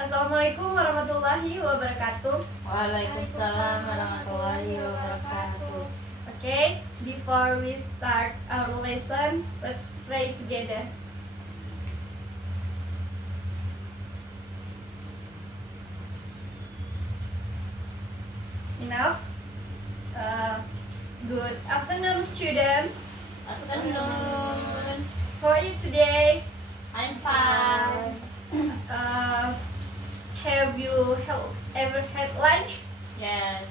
Assalamualaikum warahmatullahi wabarakatuh. Waalaikumsalam warahmatullahi wabarakatuh. Okay, before we start our lesson, let's pray together. Enough? Good afternoon, students. Afternoon. How are you today? I'm fine. Have you ever had lunch? Yes.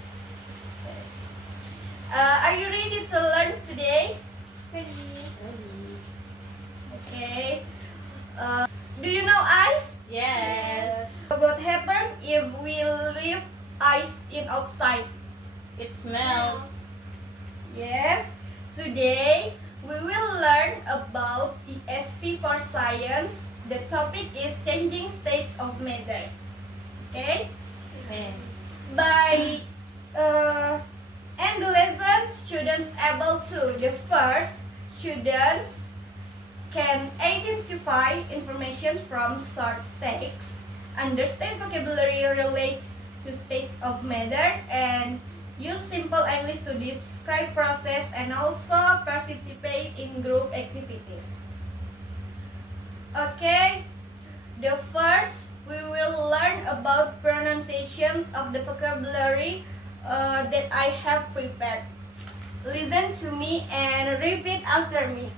Are you ready to learn today? Ready. Okay. Do you know ice? Yes. What happen if we leave ice in outside? It's melt. Yes. Today we will learn about ESP for science. The topic is changing states of matter. Okay. Okay. By end the lesson, students able to the first students can identify information from short text, understand vocabulary related to states of matter, and use simple English to describe process, and also participate in group activities. Okay, the first we will learn about pronunciations of the vocabulary that I have prepared. Listen to me and repeat after me.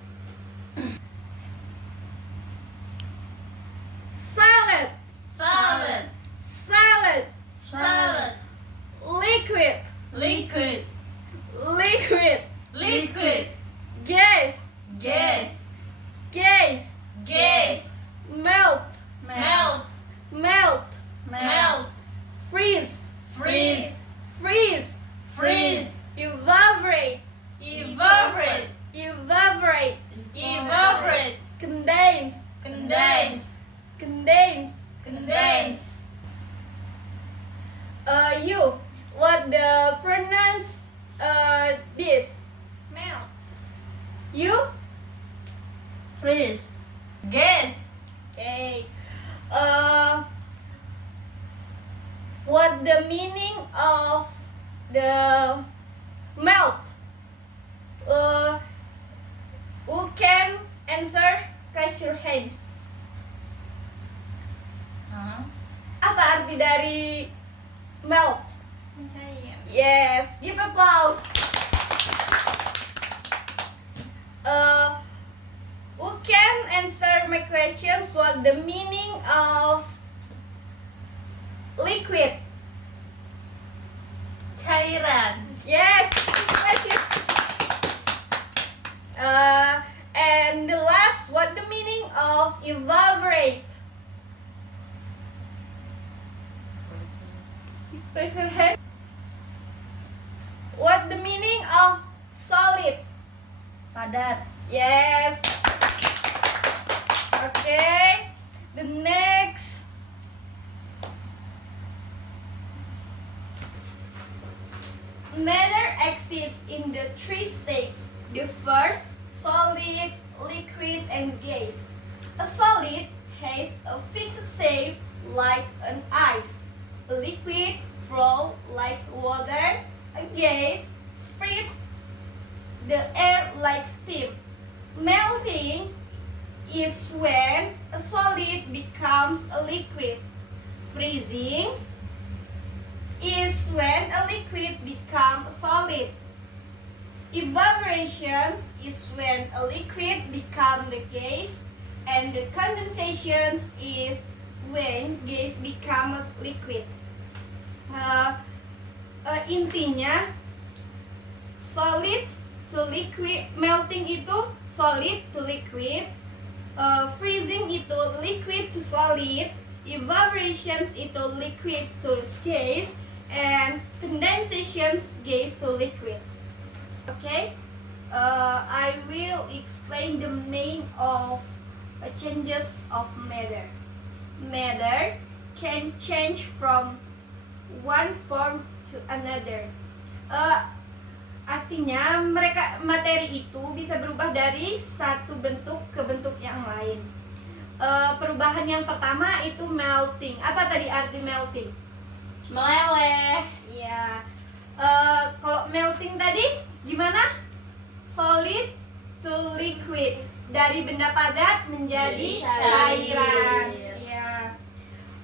Salad, Salad. salad, Salad. liquid, Liquid. liquid, Liquid. gas, Gas. gas, Gas. melt, Melt. melt, Melt. freeze, Freeze. freeze, Freeze. evaporate, Evaporate. evaporate, Evaporate. condense, Condense. condense. Condense. You, what the pronounce this? Melt. You? Freeze. Gas. Okay. What the meaning of the melt? Who can answer? Raise your hands. Apa arti dari melt? Mencair. Yes, give applause. Who can answer my questions? What the meaning of liquid? Cairan. Yes, congratulations. And the last, what the meaning of evaporate? Raise your hand. What the meaning of solid? Padat. Yes. Okay. The next. Matter exists in the three states. The first, solid, liquid, and gas. A solid has a fixed shape like an ice. A liquid flow like water. A gas spreads the air like steam. Melting is when a solid becomes a liquid. Freezing is when a liquid becomes a solid. Evaporation is when a liquid becomes the gas, and the condensation is when gas becomes a liquid. Intinya solid to liquid, melting itu solid to liquid, freezing itu liquid to solid, evaporation itu liquid to gas, and condensation gas to liquid. Okay, I will explain the meaning of changes of matter. Matter can change from one form to another. Artinya materi itu bisa berubah dari satu bentuk ke bentuk yang lain. Perubahan yang pertama itu melting. Apa tadi arti melting? Meleleh. Iya. Kalau melting tadi gimana? Solid to liquid. Dari benda padat menjadi Jadi cairan. cair. Iya.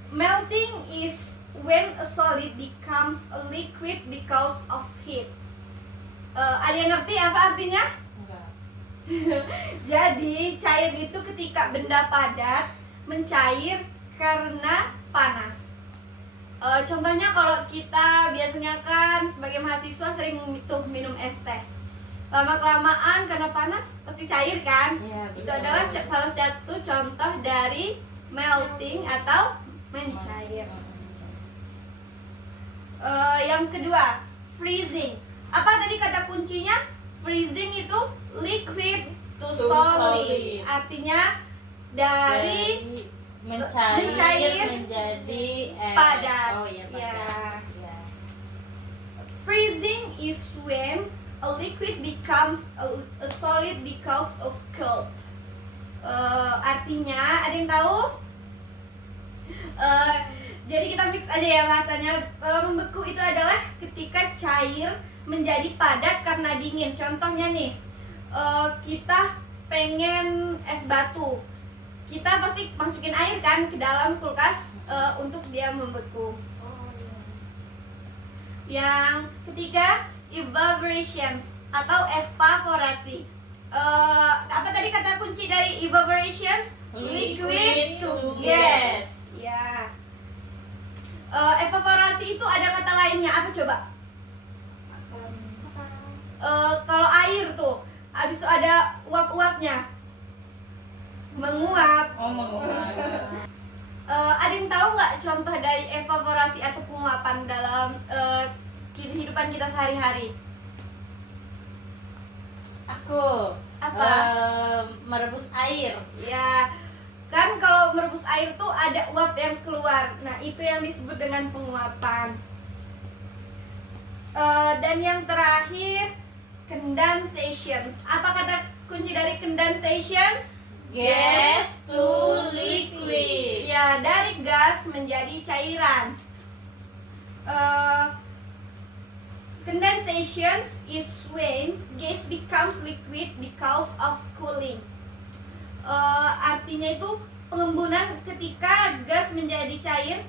Melting is when a solid becomes a liquid because of heat. Ada yang ngerti apa artinya? Enggak. Jadi cair itu ketika benda padat mencair karena panas. Contohnya kalau kita biasanya kan sebagai mahasiswa sering tuh minum es teh. Lama-kelamaan karena panas pasti cair kan? Iya, Itu betul. adalah salah satu contoh dari melting atau mencair. Yang kedua, freezing. Apa tadi kata kuncinya? Freezing itu liquid to To solid. solid. Artinya dari mencair mencair menjadi padat. Oh iya, Ya. padat. Ya. Freezing is when a liquid becomes a solid because of cold. Artinya ada yang tahu? Jadi kita mix aja ya bahasanya. Membeku itu adalah ketika cair menjadi padat karena dingin. Contohnya nih, kita pengen es batu. Kita pasti masukin air kan ke dalam kulkas untuk dia membeku. Yang ketiga, evaporations atau evaporasi. Apa tadi kata kunci dari evaporations? Liquid to gas. Ya. Evaporasi itu ada kata lainnya apa coba? Kalau air tuh, habis itu ada uap-uapnya. Menguap. Oh, menguap. Ada yang tahu nggak contoh dari evaporasi atau penguapan dalam kehidupan kita sehari-hari? Aku Apa? merebus air. Ya, kan kalau merebus air tuh ada uap yang keluar. Nah, itu yang disebut dengan penguapan. Dan yang terakhir, condensations. Apa kata kunci dari condensations? Gas to liquid. Ya, dari gas menjadi cairan. Condensations is when gas becomes liquid because of cooling. Artinya itu pengembunan ketika gas menjadi cair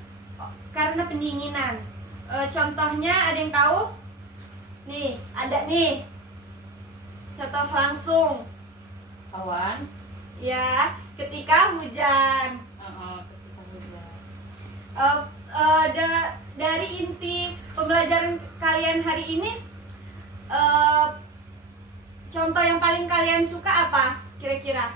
karena pendinginan. Contohnya ada yang tahu? Nih, ada nih. Contoh langsung. Awan. Ya, ketika hujan. Ketika hujan. Dari inti pembelajaran kalian hari ini, contoh yang paling kalian suka apa kira-kira?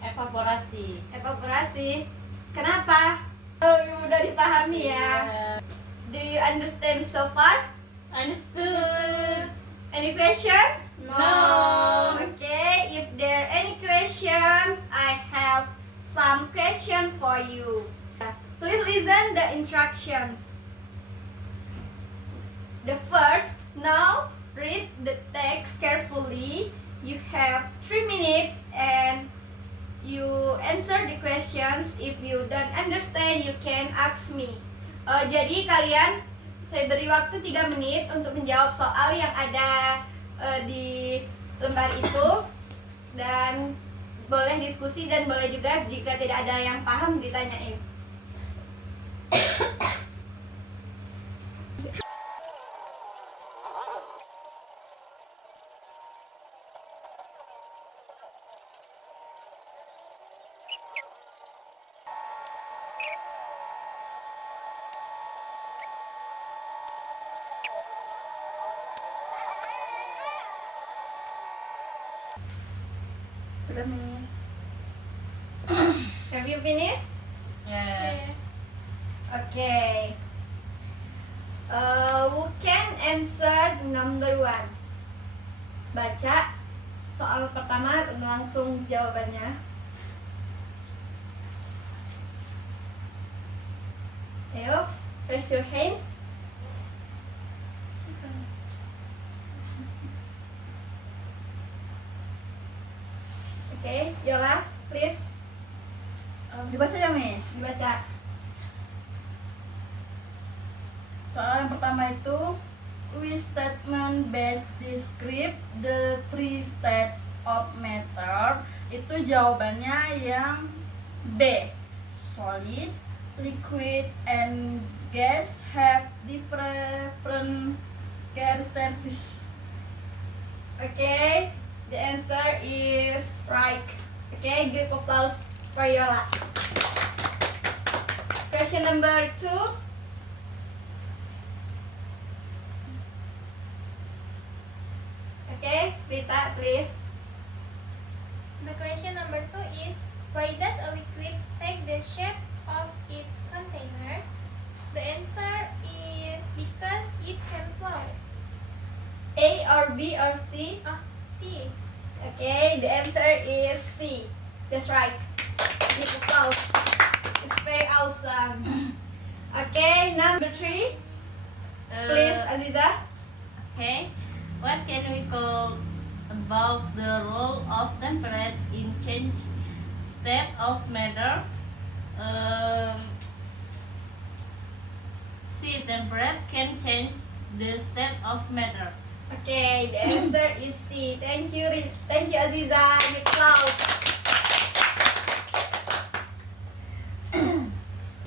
Evaporasi. Evaporasi. Kenapa? Oh, mudah dipahami ya. Iya. Do you understand so far? Understood. Any questions? No. Okay, if there are any questions, I have some question for you. Please listen the instructions. The first, now read the text carefully. You have 3 minutes and you answer the questions. If you don't understand, you can ask me. Jadi kalian, saya beri waktu 3 menit untuk menjawab soal yang ada di lembar itu, dan boleh diskusi dan boleh juga jika tidak ada yang paham ditanyain. Sudah, Miss. Have you finished? Yes. Okay. Who can answer number 1? Baca soal pertama langsung jawabannya. Ayo, raise your hands. Okay, Yola, please. Dibaca ya, Miss. Dibaca. Soal yang pertama itu, which statement best describe the three states of matter? Itu jawabannya yang B. Solid, liquid, and gas have different characteristics. Okay, the answer is right. Okay, give applause for Yola. Question number 2. Okay, Rita, please. The question number 2 is, why does a liquid take the shape of its container? The answer is because it can flow. A or B or C? C. Okay, the answer is C. That's right. Give applause. It's very awesome. Okay, number 3. Please, Aziza. Okay. What can we call about the role of temperature in change state of matter? C. Temperature can change the state of matter. Okay, the answer is C. Thank you, thank you, Aziza. Give applause.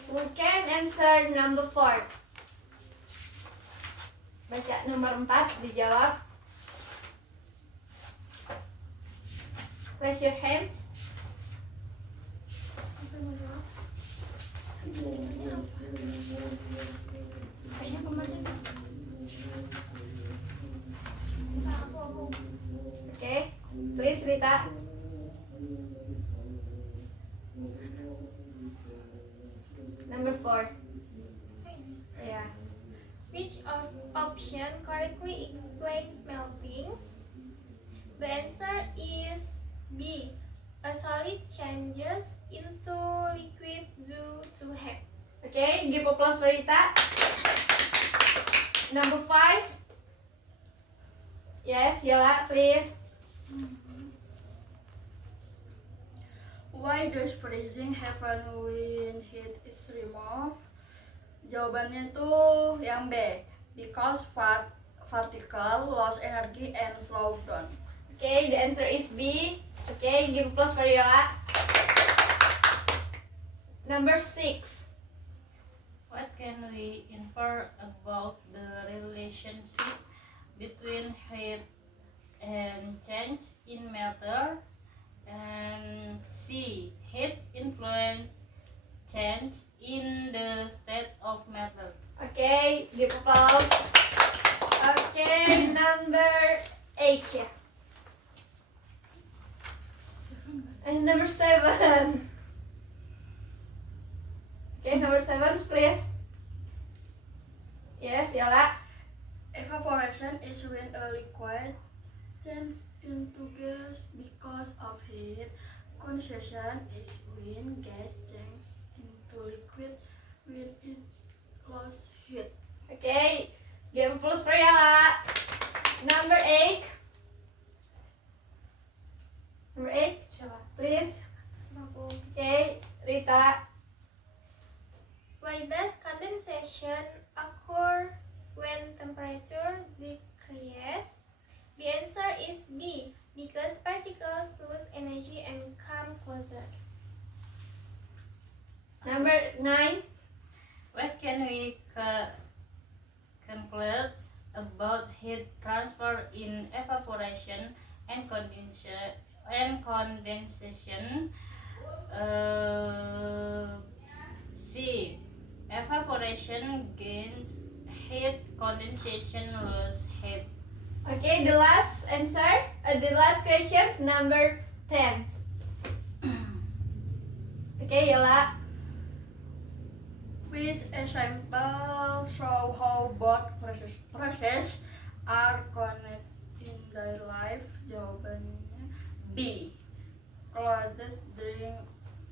We can answer number 4. Baca nomor 4, dijawab. Raise your hands. Kayaknya kemarin. Okay, please, Rita. Number 4. Yeah. Which option correctly explains melting? The answer is B. A solid changes into liquid due to heat. Okay, give applause for Rita. Number 5. Yes, Yola, please. Why does freezing happen when heat is removed? Jawabannya itu yang B. Because particle lost energy and slow down. Okay, the answer is B. Okay, give applause for Yola. Number 6. What can we infer about the relationship between heat and change in matter? And C. Heat influence change in the state of matter. Okay, give applause. Okay, number 8. Yeah. And number 7. Okay, number 7, please. Yes, Yola. Evaporation is when a liquid turns into gas because of heat. Condensation is when gas changes into liquid when it loses heat. Okay, give applause for Yola. Number 8. Number 8, Siapa? please. Okay, Rita. Why does condensation occur when temperature decreases? The answer is B. Because particles lose energy and come closer. Number 9. What can we conclude about heat transfer in evaporation and condensation? C. Evaporation gains heat, condensation lose heat. Okay, the last answer, the last questions, number 10. Okay, Yola. Which example show how both processes are connected in their life? Jawabannya B. Clouds drink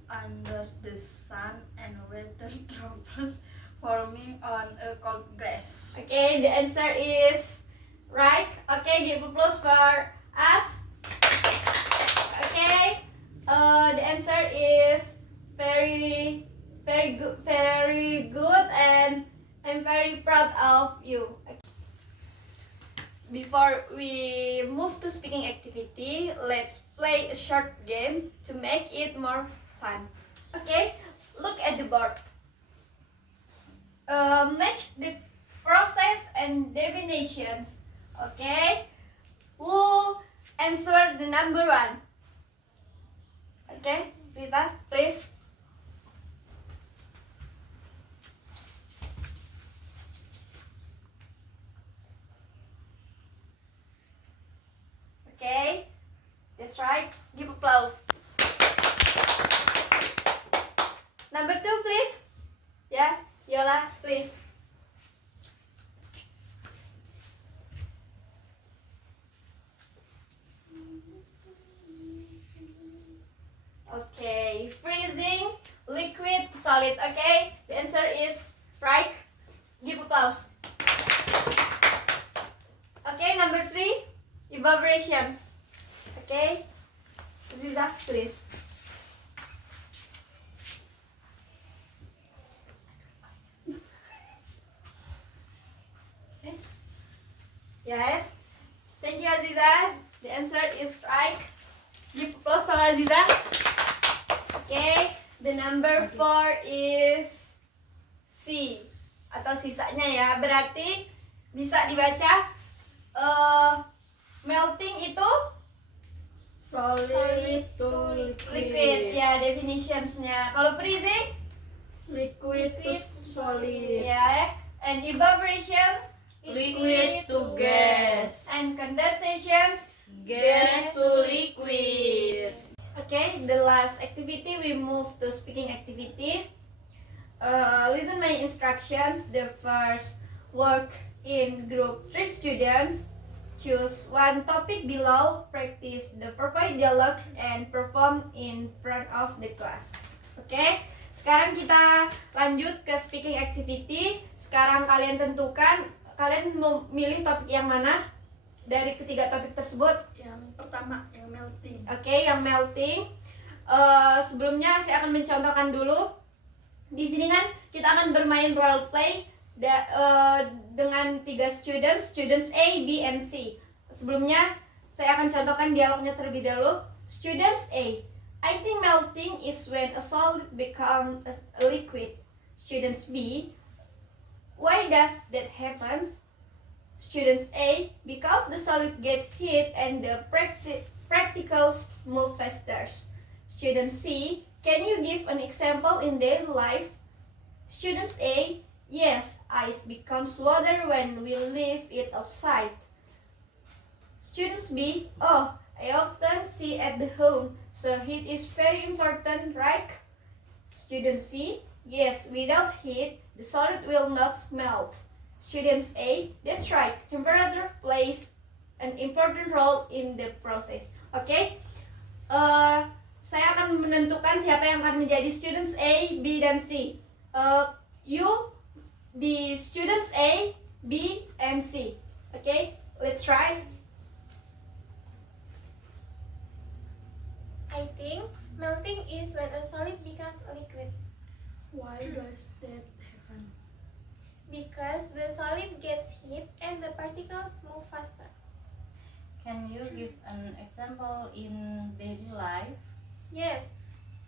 under the sun and water droplets forming on a cold glass. Okay, the answer is right. Okay, give applause for us. Okay, the answer is very good, and I'm very proud of you. Before we move to speaking activity, let's play a short game to make it more fun. Okay, look at the board. Match the process and definitions. Okay, who answer the number 1? Okay, Rita, please. Okay, that's right. Give applause. Number 2, please. Yeah, Yola, please. Okay, freezing, liquid, solid. Okay, the answer is right. Give applause. Okay, number 3, evaporations. Okay, Ziza, please. Yes, thank you, Aziza. The answer is right. Give applause for Aziza. Okay, the number 4 is C atau sisanya ya. Berarti bisa dibaca melting itu Solid to liquid ya, definitionsnya. Kalau freezing Liquid to solid. ya, and evaporations Liquid to gas. and condensations. Gas to liquid. Okay, the last activity we move to speaking activity. Listen my instructions. The first, work in group 3 students. Choose one topic below. Practice the proper dialogue and perform in front of the class. Okay, sekarang kita lanjut ke speaking activity. Sekarang kalian tentukan kalian mau milih topik yang mana dari ketiga topik tersebut. Yang pertama, yang melting. Oke, yang melting. Sebelumnya saya akan mencontohkan dulu. Di sini kan kita akan bermain role play dengan 3 students A, B, and C. Sebelumnya saya akan contohkan dialognya terlebih dahulu. Students A, I think melting is when a solid becomes a liquid. Students B, why does that happen? Students A, because the solid get heat and the practicals move faster. Student C, can you give an example in daily life? Students A, yes, ice becomes water when we leave it outside. Students B, oh, I often see at the home, so heat is very important, right? Student C, yes, without heat, the solid will not melt. Students A, that's right, temperature plays an important role in the process. Okay? Saya akan menentukan siapa yang akan menjadi students A, B, dan C. You be students A, B, and C. Okay? Let's try. I think melting is when a solid becomes a liquid. Why does that happen? Because the solid gets heat and the particles move faster. Can you give an example in daily life? Yes,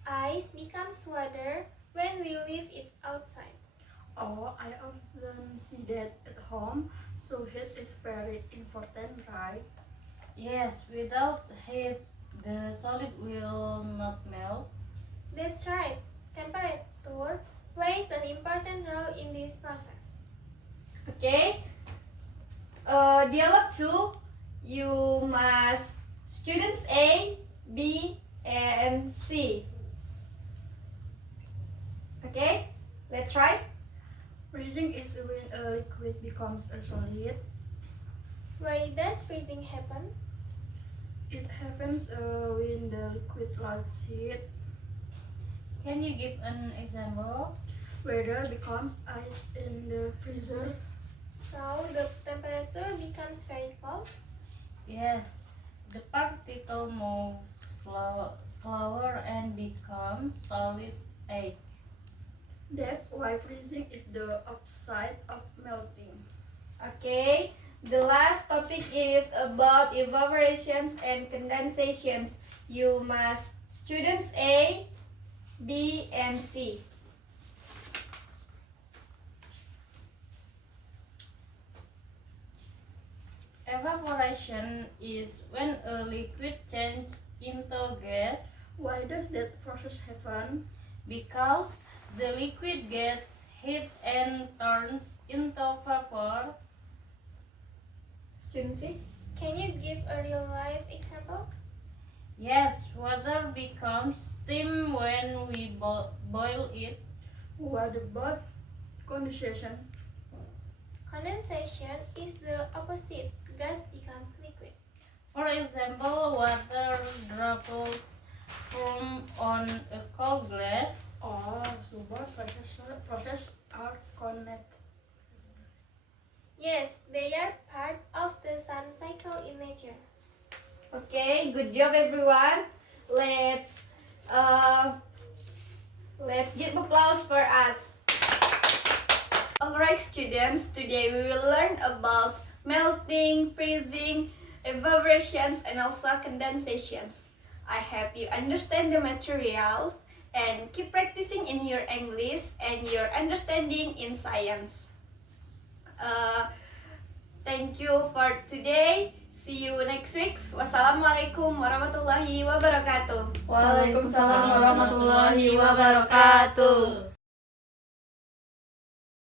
ice becomes water when we leave it outside. Oh, I often see that at home, so heat is very important, right? Yes, without heat, the solid will not melt. That's right. Temperature plays an important role in this process. Okay? Dialogue 2, you must students A, B, and C. Okay? Let's try. Freezing is when a liquid becomes a solid. Why does freezing happen? It happens when the liquid lights heat. Can you give an example? Weather becomes ice in the freezer. So the temperature becomes very cold. Yes, the particle move slower and become solid egg. That's why freezing is the opposite of melting. Okay, the last topic is about evaporations and condensations. You must students A, B, and C. Evaporation is when a liquid changes into gas Why does that process happen? because the liquid gets heat and turns into vapor. Student C? Can you give a real life example? Yes, water becomes steam when we boil it. What about condensation? Condensation is the opposite. Gas becomes liquid. For example, water droplets form on a cold glass. Oh, so both process are connected. Yes, they are part of the sun cycle in nature. Okay, good job everyone. Let's give applause for us. Alright students, today we will learn about melting, freezing, evaporations and also condensations. I hope you understand the materials and keep practicing in your English and your understanding in science. Thank you for today. See you next week. Wassalamualaikum warahmatullahi wabarakatuh. Waalaikumsalam warahmatullahi wabarakatuh.